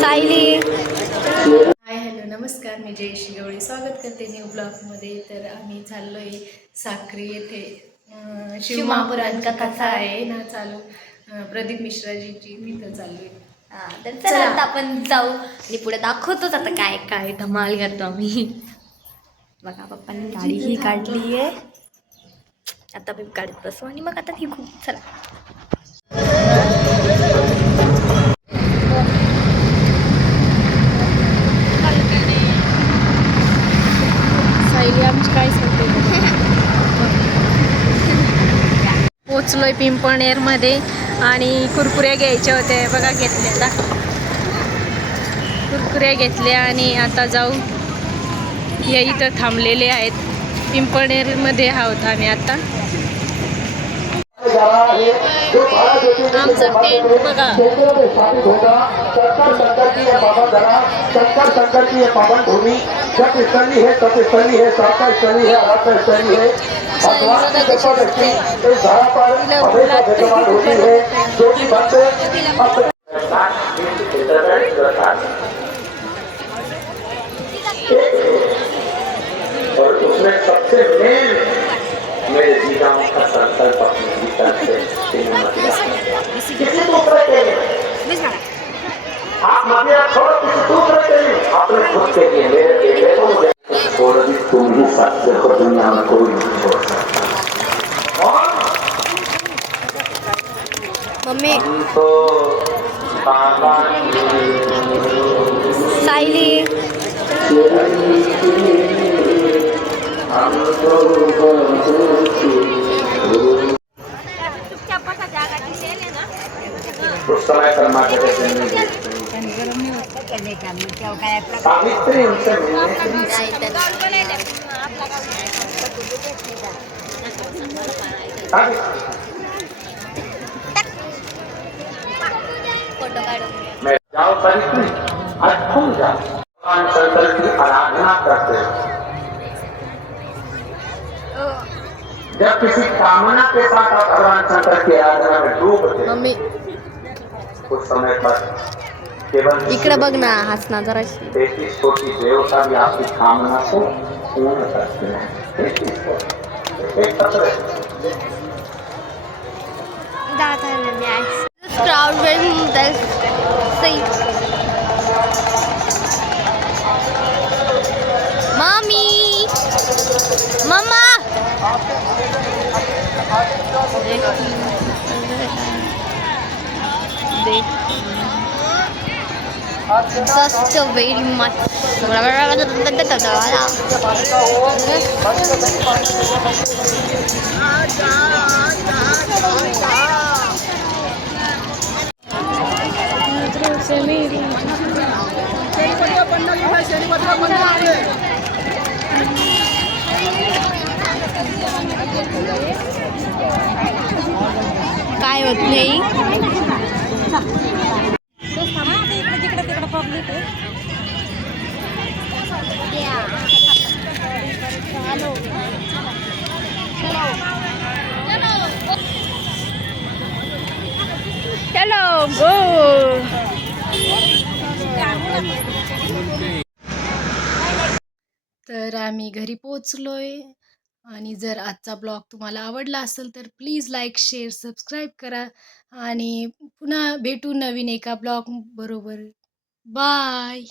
Sayali. Hi hello नमस्कार, मी जयश्री गवळी स्वागत करते न्यू ब्लॉगमध्ये. तर आम्ही चाललो आहे साक्री येथे शिवमहापुराणची कथा आहे ना चालू, प्रदीप मिश्राजीची, तिथं चालू आहे. तर चला आता आपण जाऊ आणि पुढे दाखवतोच आता काय काय धमाल करतो आम्ही. बघा पप्पांनी गाडी ही काढली आहे, आता मी काढत बसू आणि मग आता निघू. चला. सायली आमची काय सांगते. पोचलोय पिंपळनेरमध्ये आणि कुरकुऱ्या घ्यायच्या होत्या, बघा घेतल्या. कुरकुऱ्या घेतल्या आणि आता जाऊ. या इथं थांबलेले आहेत पिंपळनेरमध्ये आहोत आम्ही आता. आमचं टेंट बघा. शंकर की ये पावन भूमि जप स्थली है, तप स्थली है, साधना स्थली है, आराधना स्थली है। भगवान की कृपा दृष्टि इस धरा पर हमेशा विद्यमान होती है, जो कि भक्त और उसमें सबसे मेन मेरे जीवन का संकल्प अपने भीतर से किसी दूसरे के लिए आप मध्य छोड़ किसी दूसरे के लिए अपने खुद के लिए मेरे लिए और अभी तुम ही सत्य को दुनिया में कोई नहीं छोड़ सकता। और मम्मी तो सायली. उस समय कर्मा के सावित्री उनसे फोटो काढून. मैं जाओ सावित्री, आज तुम जाओ भगवान शंकर की आराधना करते हो। जब किसी कामना के साथ आप भगवान शंकर की आराधना में डूबते मम्मी कुछ समय पर केवल इकडे बघ ना, हसना जराशी. 33 कोटि देवता भी आपकी कामना को पूर्ण करते हैं। 33 कोटि। एक पत्र Crowd when there's seat. Mommy, Mama. Just very much. काय होत नाही. चलो गो. तर आम्ही घरी पोहोचलोय आणि जर आजचा ब्लॉग तुम्हाला आवडला असेल तर प्लीज लाईक शेअर सबस्क्राईब करा आणि पुन्हा भेटू नवीन एका ब्लॉग बरोबर. बाय.